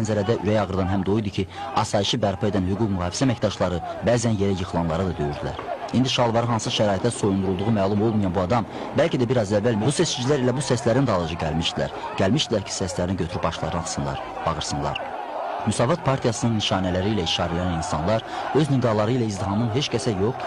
mənzərədə ürək ağrıdan həm də o idi ki, asayişi bərpa edən hüquq mühafizə əməkdaşları bəzən yerə yıxılanlara da döyürdülər. İndi şalvarı hansı şəraitdə soyundurulduğu məlum olmayan bu adam bəlkə də biraz əvvəl bu seçicilər ilə bu səslərin dalıcı gəlmişdilər. Gəlmişdilər ki, səslərini götürüb başlarını atsınlar, bağırsınlar. Müsavat Partiyasının nişanələri ilə işarələnən insanlar öz nidaları ilə izdihamın heç kəsə yox,